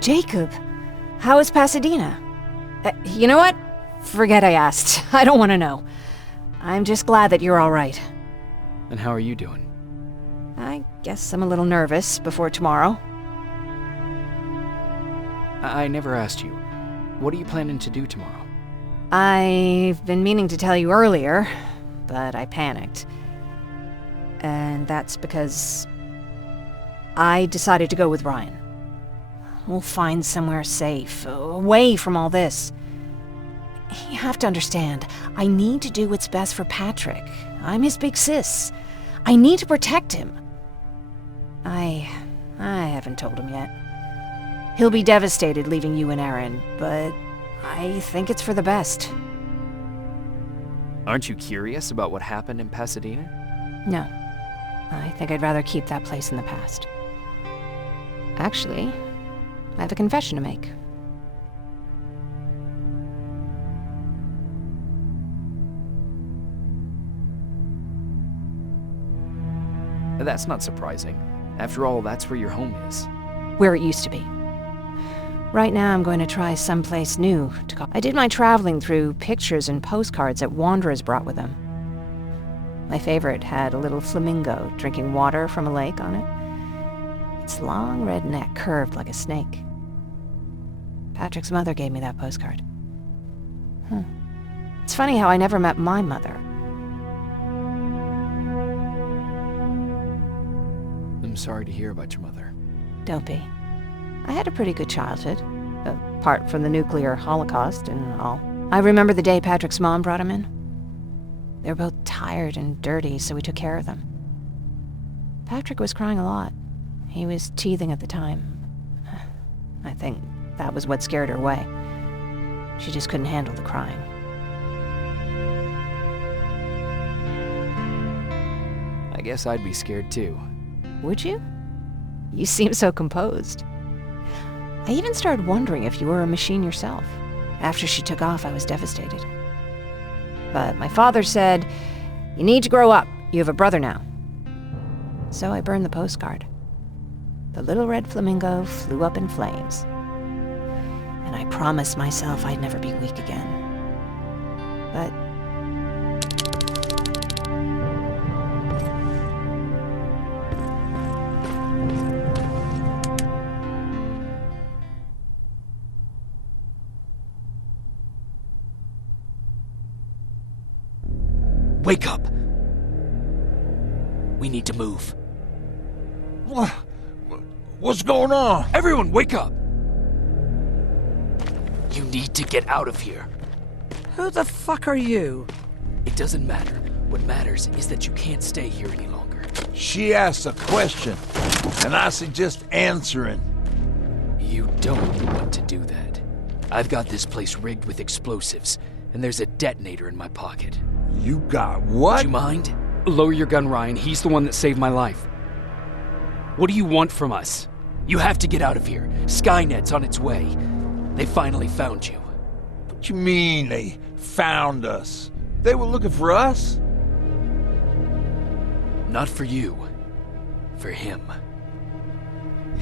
Jacob, how is Pasadena? You know what? Forget I asked. I don't want to know. I'm just glad that you're all right. And how are you doing? I guess I'm a little nervous before tomorrow. I never asked you. What are you planning to do tomorrow? I've been meaning to tell you earlier, but I panicked. And that's because I decided to go with Ryan. We'll find somewhere safe, away from all this. You have to understand, I need to do what's best for Patrick. I'm his big sis. I need to protect him. I haven't told him yet. He'll be devastated leaving you and Aaron, but I think it's for the best. Aren't you curious about what happened in Pasadena? No. I think I'd rather keep that place in the past. Actually, I have a confession to make. That's not surprising. After all, that's where your home is. Where it used to be. Right now I'm going to try someplace new to go. I did my traveling through pictures and postcards that wanderers brought with them. My favorite had a little flamingo drinking water from a lake on it. Its long red neck curved like a snake. Patrick's mother gave me that postcard. It's funny how I never met my mother. I'm sorry to hear about your mother. Don't be. I had a pretty good childhood, apart from the nuclear holocaust and all. I remember the day Patrick's mom brought him in. They were both tired and dirty, so we took care of them. Patrick was crying a lot. He was teething at the time. I think that was what scared her away. She just couldn't handle the crying. I guess I'd be scared too. Would you? You seem so composed. I even started wondering if you were a machine yourself. After she took off, I was devastated. But my father said, "You need to grow up. You have a brother now." So I burned the postcard. The little red flamingo flew up in flames. And I promised myself I'd never be weak again. But wake up! We need to move. What's going on? Everyone, wake up! You need to get out of here. Who the fuck are you? It doesn't matter. What matters is that you can't stay here any longer. She asked a question, and I suggest answering. You don't want to do that. I've got this place rigged with explosives, and there's a detonator in my pocket. You got what? Would you mind? Lower your gun, Ryan. He's the one that saved my life. What do you want from us? You have to get out of here. Skynet's on its way. They finally found you. What you mean they found us? They were looking for us? Not for you. For him.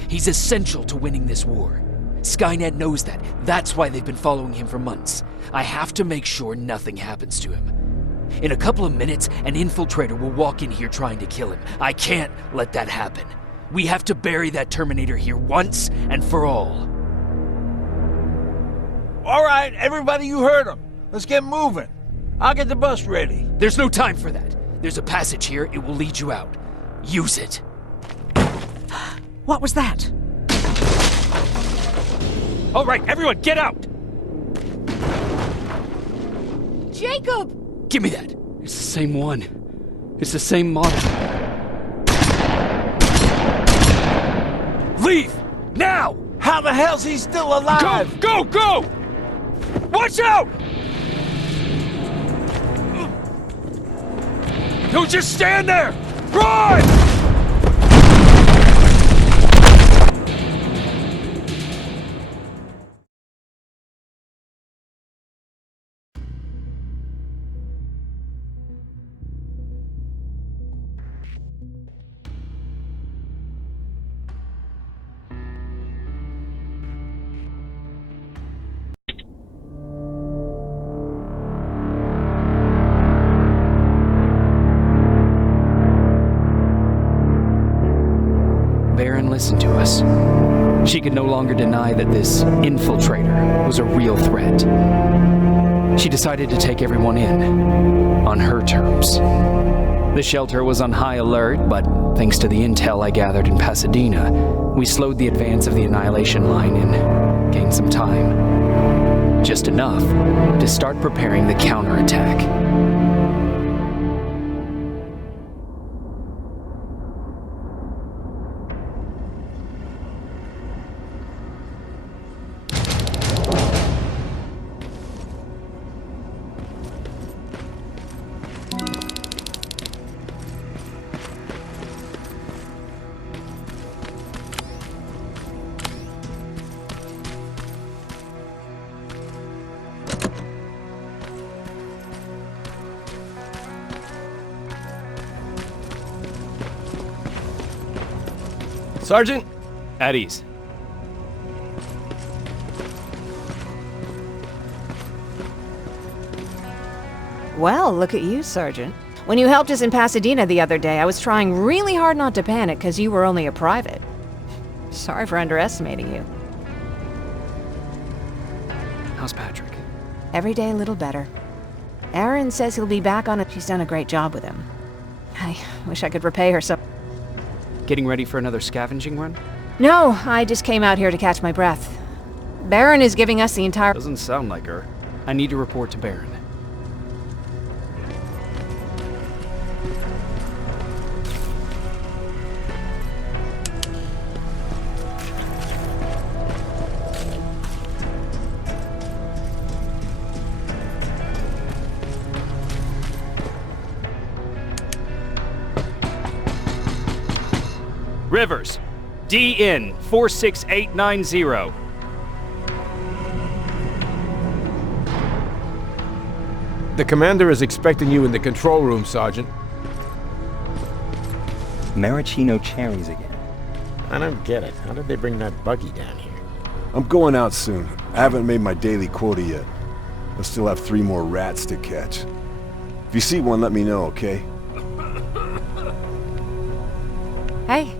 He's essential to winning this war. Skynet knows that. That's why they've been following him for months. I have to make sure nothing happens to him. In a couple of minutes, an infiltrator will walk in here trying to kill him. I can't let that happen. We have to bury that Terminator here once and for all. All right, everybody, you heard him. Let's get moving. I'll get the bus ready. There's no time for that. There's a passage here. It will lead you out. Use it. What was that? All right, everyone, get out! Jacob! Give me that. It's the same one. It's the same model. Leave! Now! How the hell's he still alive? Go! Go! Go! Watch out! Don't just stand there! Run! listen to us. She could no longer deny that this infiltrator was a real threat. She decided to take everyone in, on her terms. The shelter was on high alert, but thanks to the intel I gathered in Pasadena, we slowed the advance of the Annihilation Line and gained some time. Just enough to start preparing the counterattack. Sergeant, At ease. Well, look at you, Sergeant. When you helped us in Pasadena the other day, I was trying really hard not to panic because you were only a private. Sorry for underestimating you. How's Patrick? Every day a little better. Aaron says he'll be back on it. She's done a great job with him. I wish I could repay her some. Getting ready for another scavenging run? No, I just came out here to catch my breath. Baron is giving us the entire... Doesn't sound like her. I need to report to Baron. Rivers, DN 46890. The commander is expecting you in the control room, Sergeant. Maraschino cherries again. I don't get it. How did they bring that buggy down here? I'm going out soon. I haven't made my daily quota yet. I still have 3 more rats to catch. If you see one, let me know, okay? Hey,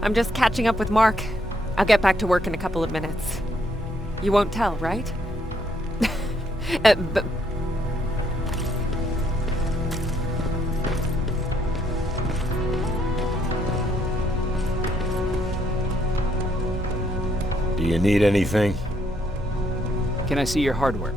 I'm just catching up with Mark. I'll get back to work in a couple of minutes. You won't tell, right? But Do you need anything? Can I see your hardware?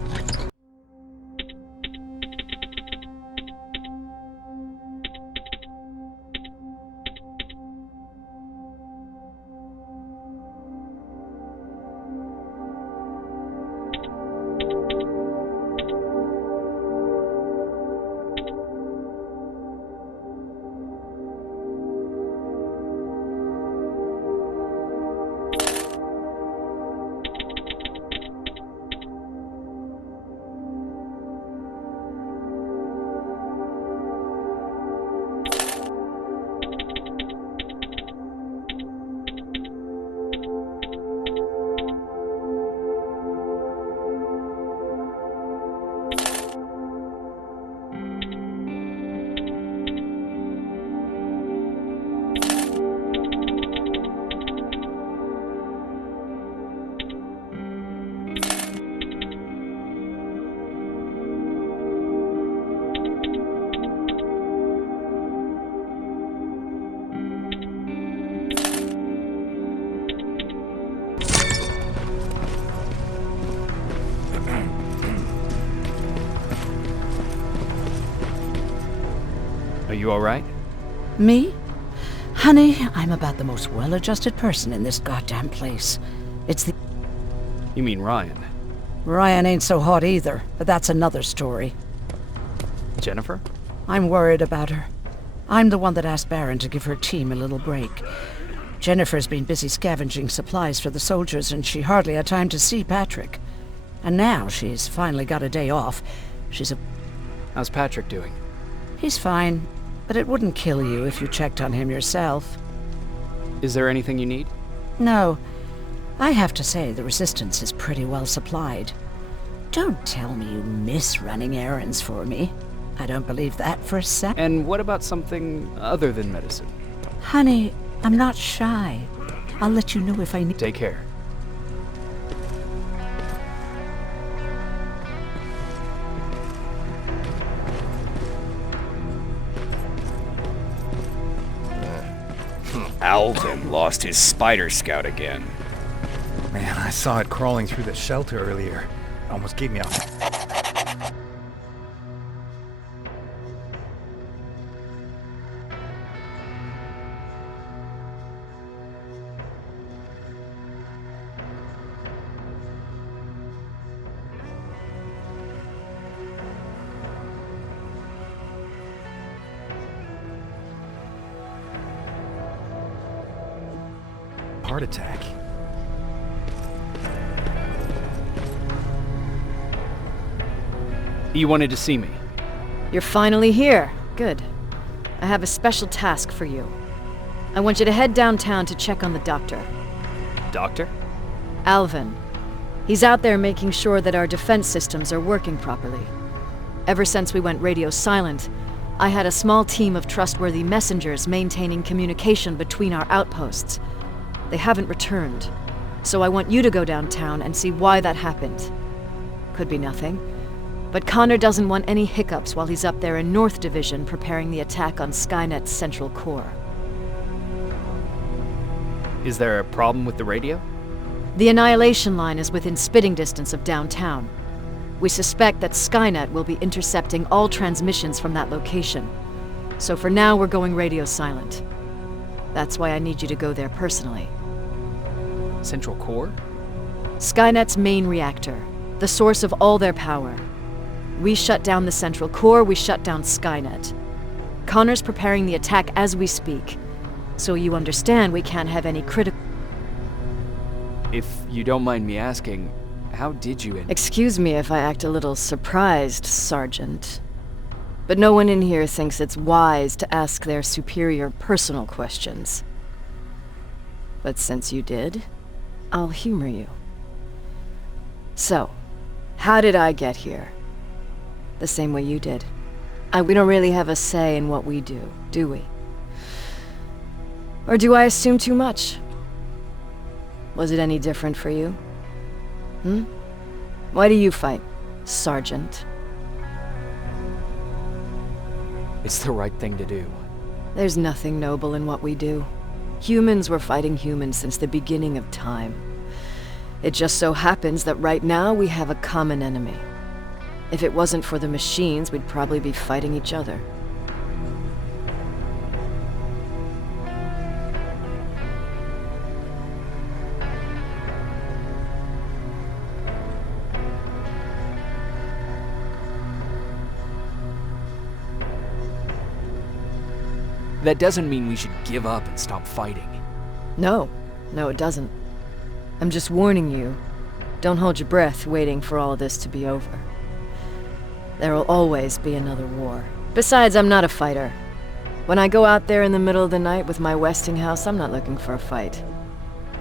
Are you alright? Me? Honey, I'm about the most well-adjusted person in this goddamn place. It's the... You mean Ryan? Ryan ain't so hot either, but that's another story. Jennifer? I'm worried about her. I'm the one that asked Baron to give her team a little break. Jennifer's been busy scavenging supplies for the soldiers, and she hardly had time to see Patrick. And now she's finally got a day off. She's a... How's Patrick doing? He's fine, but it wouldn't kill you if you checked on him yourself. Is there anything you need? No. I have to say the Resistance is pretty well supplied. Don't tell me you miss running errands for me. I don't believe that for a sec. And what about something other than medicine? Honey, I'm not shy. I'll let you know if I need... Take care. Alvin lost his spider scout again. Man, I saw it crawling through the shelter earlier. It almost gave me a... heart attack. You wanted to see me? You're finally here. Good. I have a special task for you. I want you to head downtown to check on the doctor. Doctor? Alvin. He's out there making sure that our defense systems are working properly. Ever since we went radio silent, I had a small team of trustworthy messengers maintaining communication between our outposts. They haven't returned, so I want you to go downtown and see why that happened. Could be nothing, but Connor doesn't want any hiccups while he's up there in North Division preparing the attack on Skynet's central core. Is there a problem with the radio? The Annihilation Line is within spitting distance of downtown. We suspect that Skynet will be intercepting all transmissions from that location. So for now, we're going radio silent. That's why I need you to go there personally. Central core? Skynet's main reactor, the source of all their power. We shut down the central core, we shut down Skynet. Connor's preparing the attack as we speak, so you understand we can't have any critical... If you don't mind me asking, how did you Excuse me if I act a little surprised, Sergeant. But no one in here thinks it's wise to ask their superior personal questions. But since you did, I'll humor you. So, how did I get here? The same way you did. We don't really have a say in what we do we? Or do I assume too much? Was it any different for you? Why do you fight, Sergeant? It's the right thing to do. There's nothing noble in what we do. Humans were fighting humans since the beginning of time. It just so happens that right now we have a common enemy. If it wasn't for the machines, we'd probably be fighting each other. That doesn't mean we should give up and stop fighting. No, it doesn't. I'm just warning you. Don't hold your breath waiting for all of this to be over. There will always be another war. Besides, I'm not a fighter. When I go out there in the middle of the night with my Westinghouse, I'm not looking for a fight.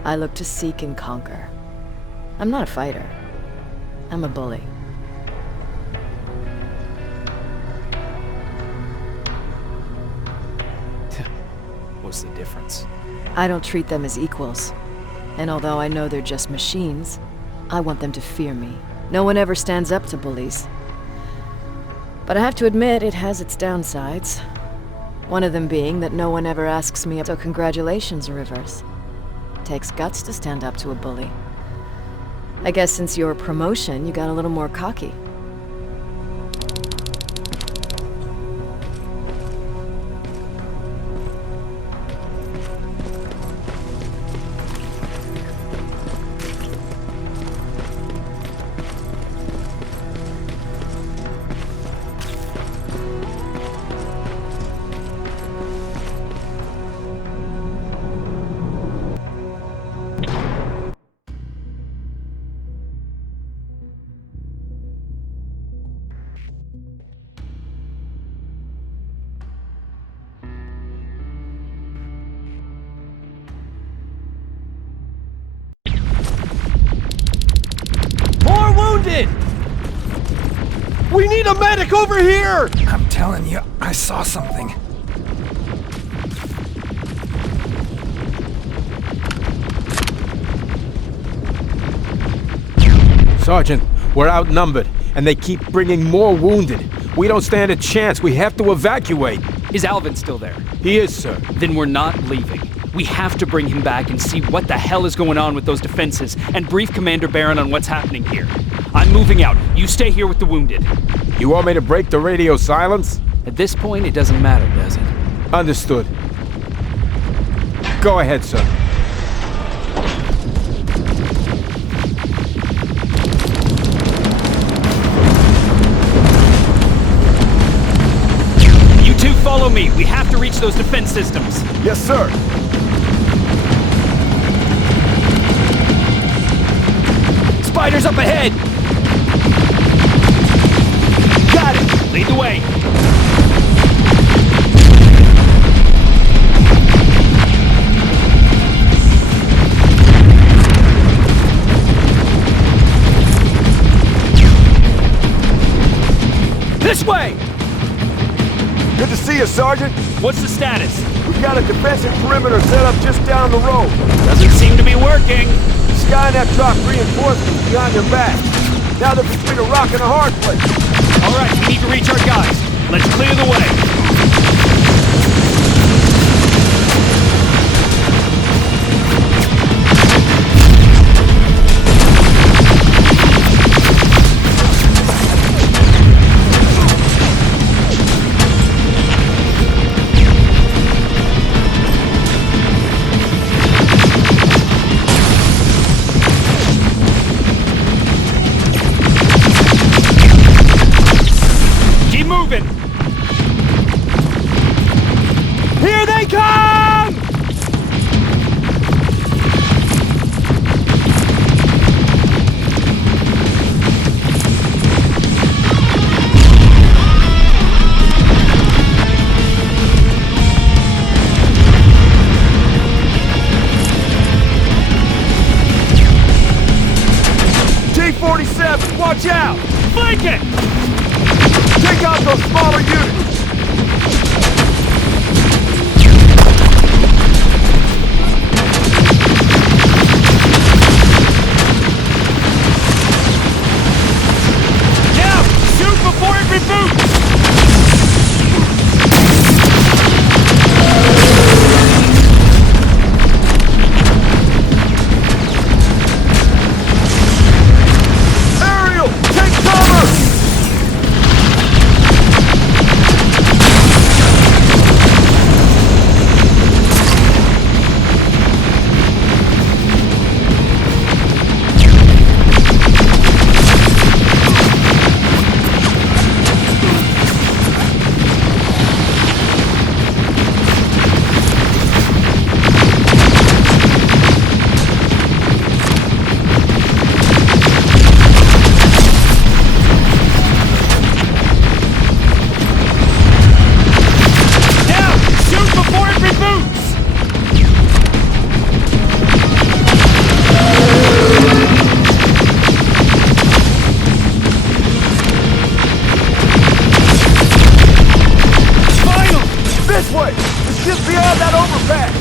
I look to seek and conquer. I'm not a fighter. I'm a bully. What's the difference? I don't treat them as equals. And although I know they're just machines, I want them to fear me. No one ever stands up to bullies. But I have to admit, it has its downsides. One of them being that no one ever asks me, so congratulations, Rivers. Takes guts to stand up to a bully. I guess since your promotion, you got a little more cocky. We need a medic over here! I'm telling you, I saw something. Sergeant, we're outnumbered, and they keep bringing more wounded. We don't stand a chance. We have to evacuate. Is Alvin still there? He is, sir. Then we're not leaving. We have to bring him back and see what the hell is going on with those defenses and brief Commander Barron on what's happening here. I'm moving out. You stay here with the wounded. You want me to break the radio silence? At this point, it doesn't matter, does it? Understood. Go ahead, sir. You two follow me. We have to reach those defense systems. Yes, sir. Spiders up ahead! Got it! Lead the way! This way! Good to see you, Sergeant. What's the status? We've got a defensive perimeter set up just down the road. Doesn't seem to be working. Skynet dropped reinforcements behind their back. Now they're between a rock and a hard place. All right, we need to reach our guys. Let's clear the way. Here they come! T-47, watch out! Flank it! Take out those smaller units! Now, shoot before it reboots! Ariel, take cover! This way! It's just beyond that overpass!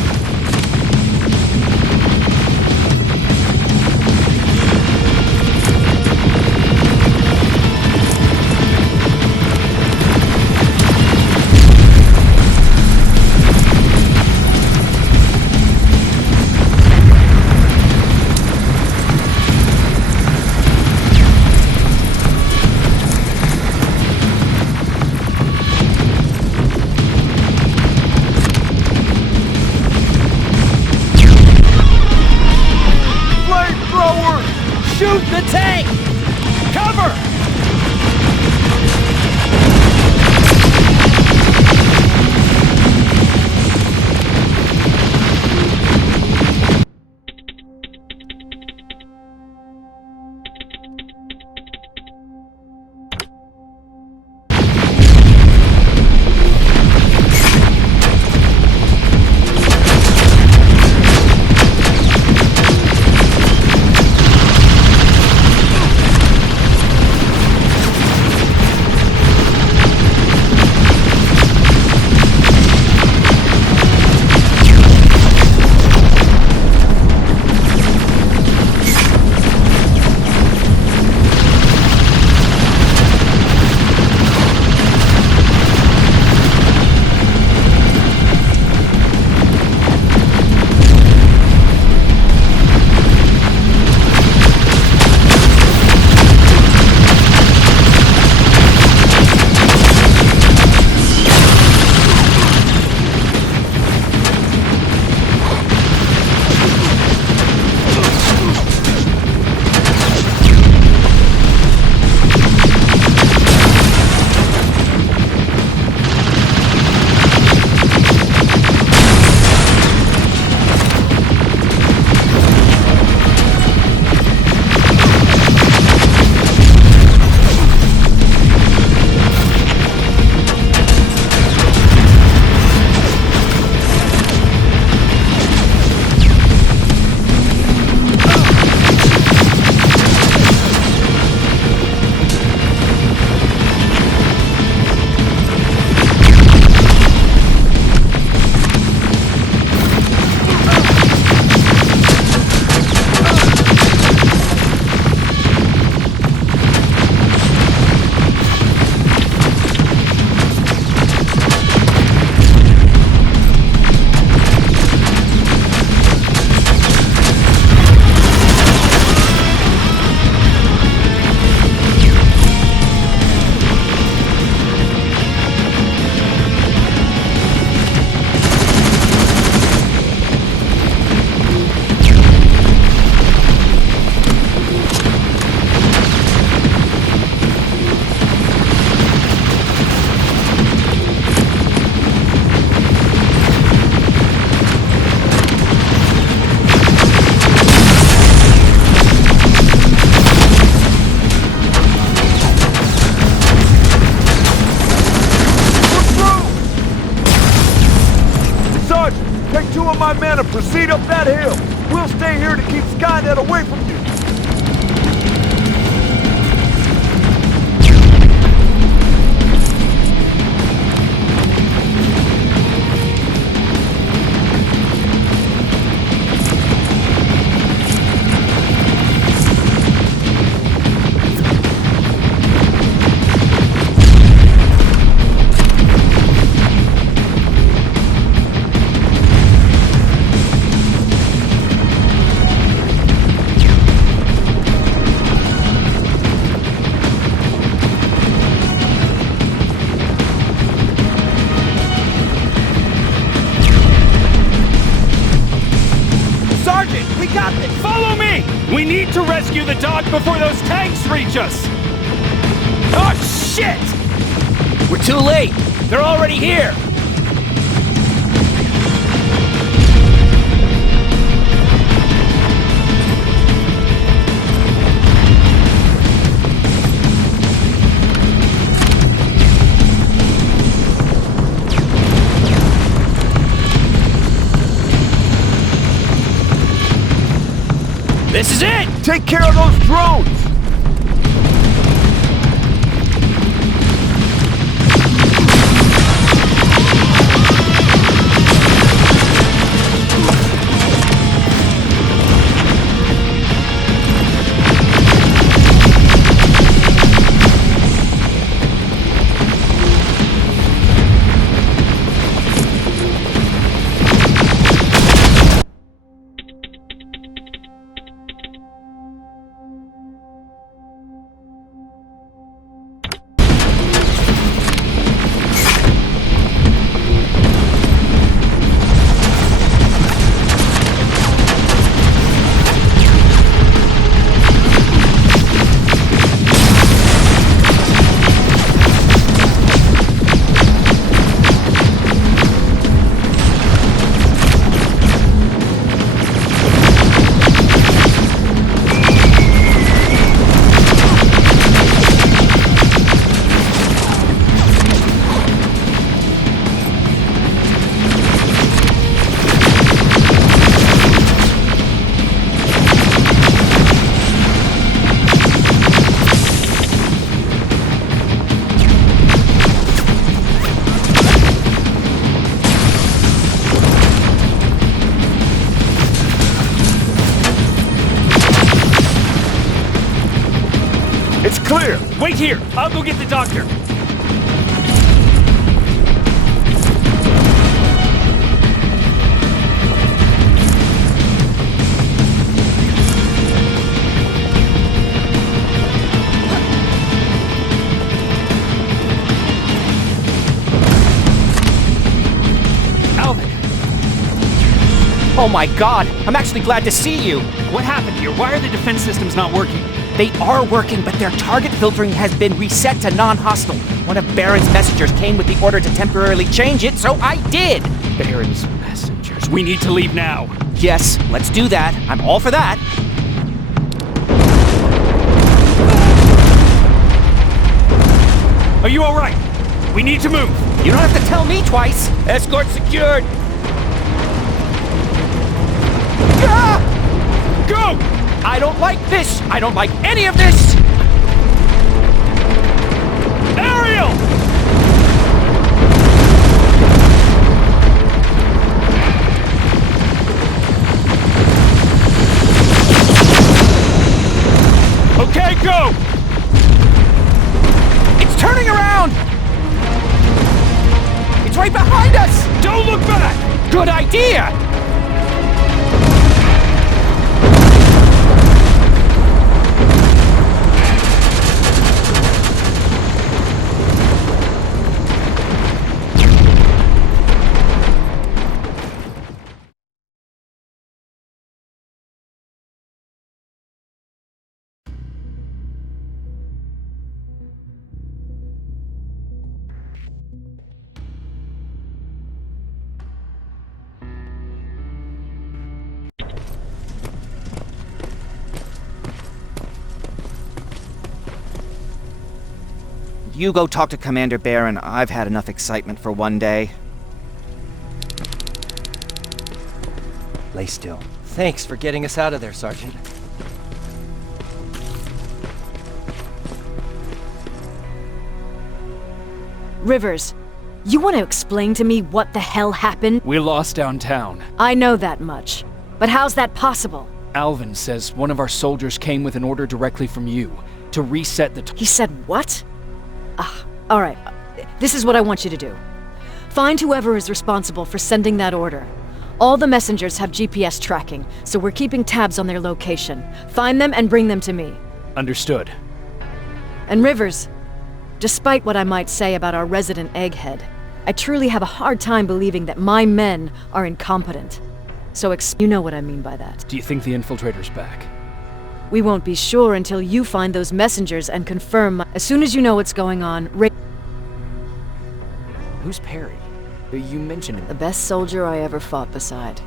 Follow my men and proceed up that hill. We'll stay here to keep Skynet away from you. Follow me! We need to rescue the dog before those tanks reach us! Oh, shit! We're too late! They're already here! This is it! Take care of those drones! It's clear! Wait here! I'll go get the doctor! Alvin! Oh my god! I'm actually glad to see you! What happened here? Why are the defense systems not working? They are working, but their target filtering has been reset to non-hostile. One of Baron's messengers came with the order to temporarily change it, so I did! Baron's messengers. We need to leave now. Yes, let's do that. I'm all for that. Are you alright? We need to move. You don't have to tell me twice. Escort secured. Ah! Go! I don't like this! I don't like any of this! Ariel! Okay, go! It's turning around! It's right behind us! Don't look back! Good idea! You go talk to Commander Baron. I've had enough excitement for one day. Lay still. Thanks for getting us out of there, Sergeant. Rivers, you want to explain to me what the hell happened? We lost downtown. I know that much. But how's that possible? Alvin says one of our soldiers came with an order directly from you to reset the... He said what? All right. This is what I want you to do. Find whoever is responsible for sending that order. All the messengers have GPS tracking, so we're keeping tabs on their location. Find them and bring them to me. Understood. And Rivers, despite what I might say about our resident egghead, I truly have a hard time believing that my men are incompetent. So you know what I mean by that. Do you think the infiltrator's back? We won't be sure until you find those messengers and confirm. As soon as you know what's going on, Who's Perry? You mentioned him. The best soldier I ever fought beside.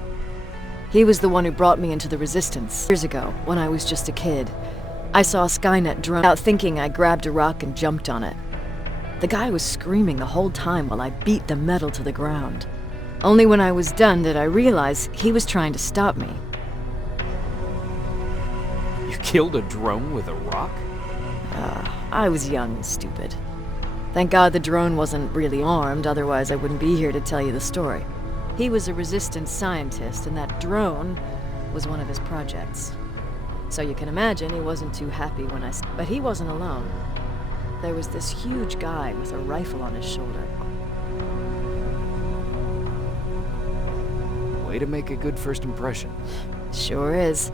He was the one who brought me into the Resistance. Years ago, when I was just a kid, I saw a Skynet drone out thinking I grabbed a rock and jumped on it. The guy was screaming the whole time while I beat the metal to the ground. Only when I was done did I realize he was trying to stop me. You killed a drone with a rock? I was young and stupid. Thank God the drone wasn't really armed, otherwise I wouldn't be here to tell you the story. He was a Resistance scientist, and that drone was one of his projects. So you can imagine he wasn't too happy when But he wasn't alone. There was this huge guy with a rifle on his shoulder. Way to make a good first impression. Sure is.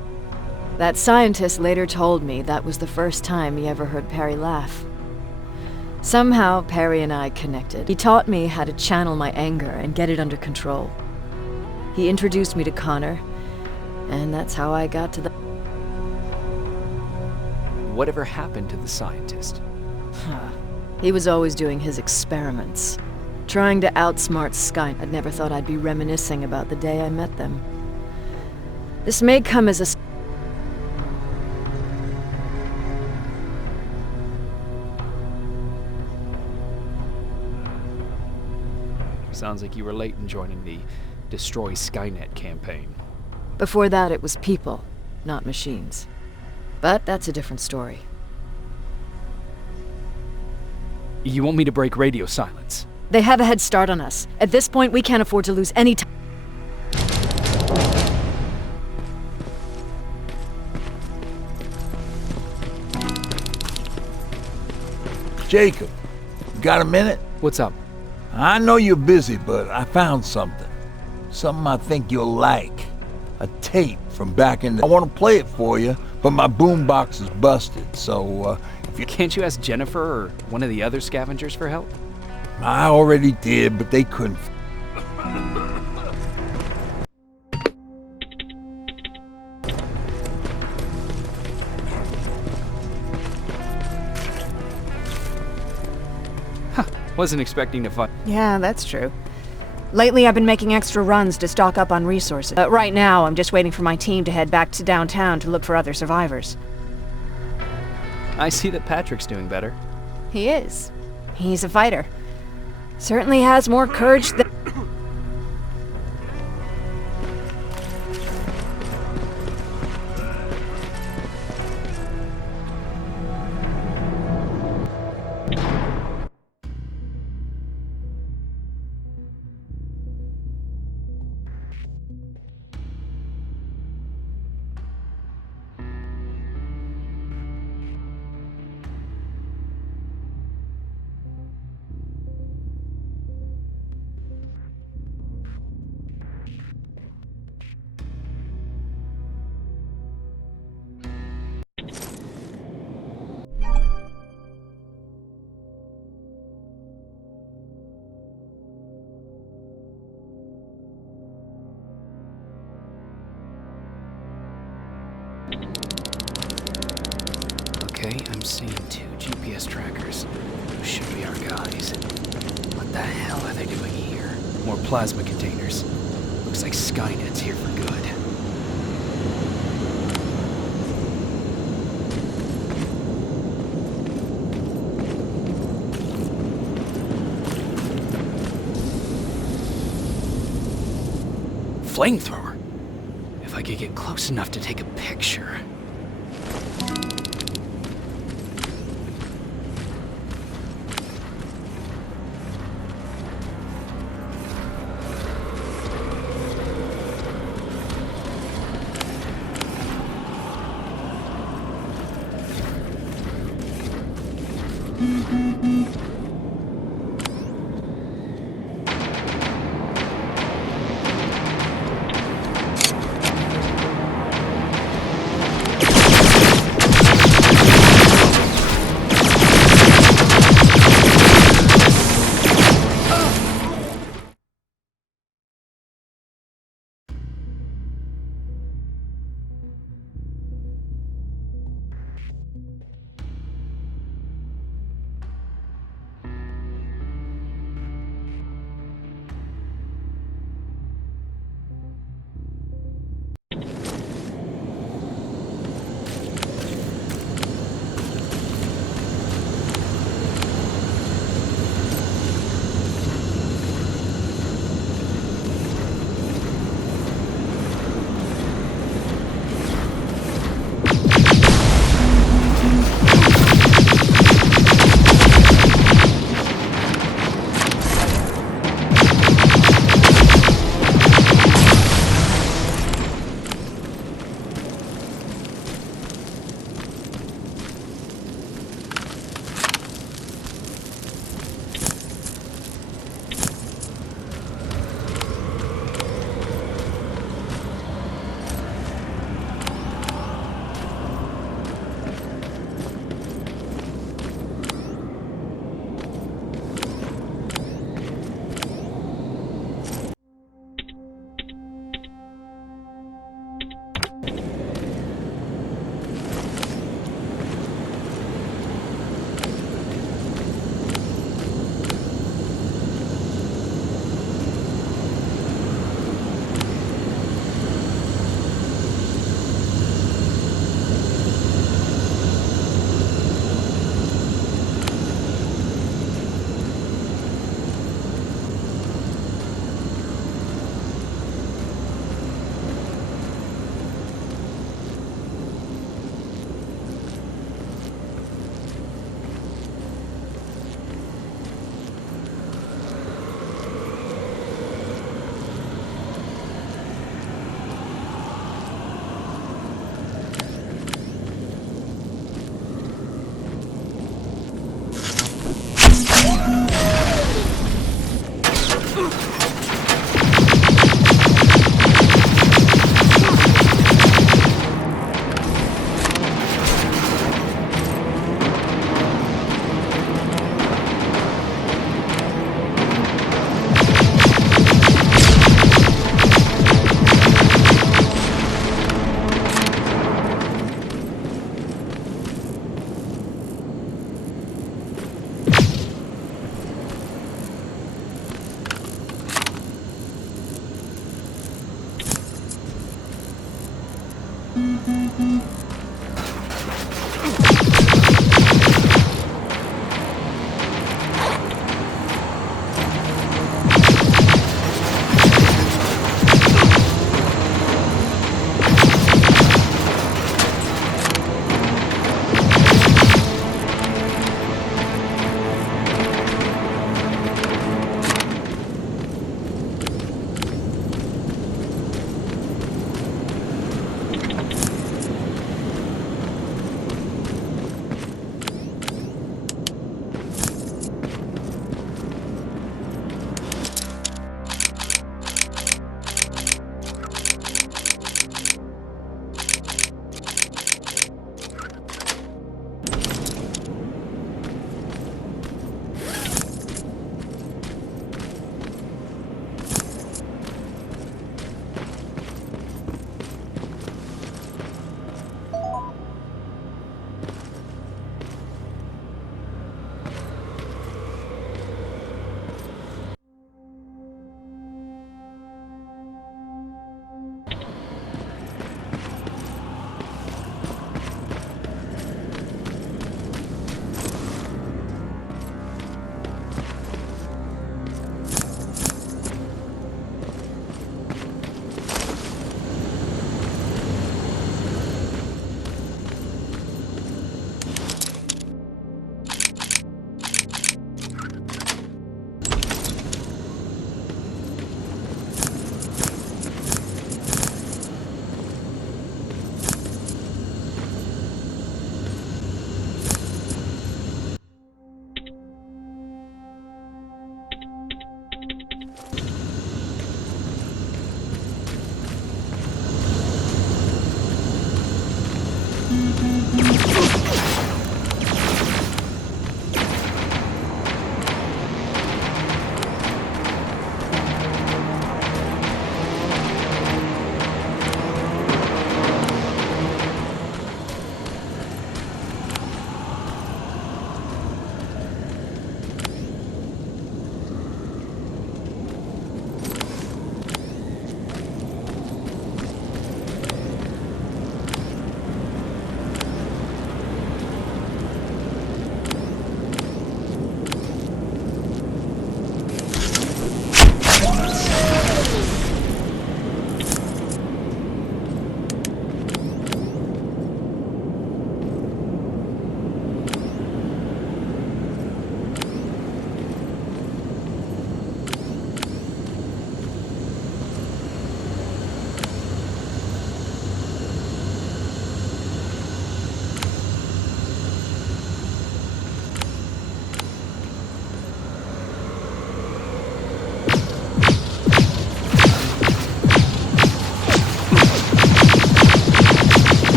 That scientist later told me that was the first time he ever heard Perry laugh. Somehow, Perry and I connected. He taught me how to channel my anger and get it under control. He introduced me to Connor, and that's how I got to the... Whatever happened to the scientist? He was always doing his experiments, trying to outsmart Skynet. I'd never thought I'd be reminiscing about the day I met them. This may come as a... Sounds like you were late in joining the Destroy Skynet campaign. Before that, it was people, not machines. But that's a different story. You want me to break radio silence? They have a head start on us. At this point, we can't afford to lose any time. Jacob, you got a minute? What's up? I know you're busy, but I found something. Something I think you'll like. A tape from back in the... I want to play it for you, but my boombox is busted, so if you... Can't you ask Jennifer or one of the other scavengers for help? I already did, but they couldn't. Wasn't expecting to find... Yeah, that's true. Lately, I've been making extra runs to stock up on resources. Right now, I'm just waiting for my team to head back to downtown to look for other survivors. I see that Patrick's doing better. He is. He's a fighter. Certainly has more courage than... Okay, I'm seeing 2 GPS trackers. Those should be our guys. What the hell are they doing here? More plasma containers. Looks like Skynet's here for good. Flamethrower? I could get close enough to take a picture.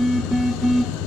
Mm-hmm.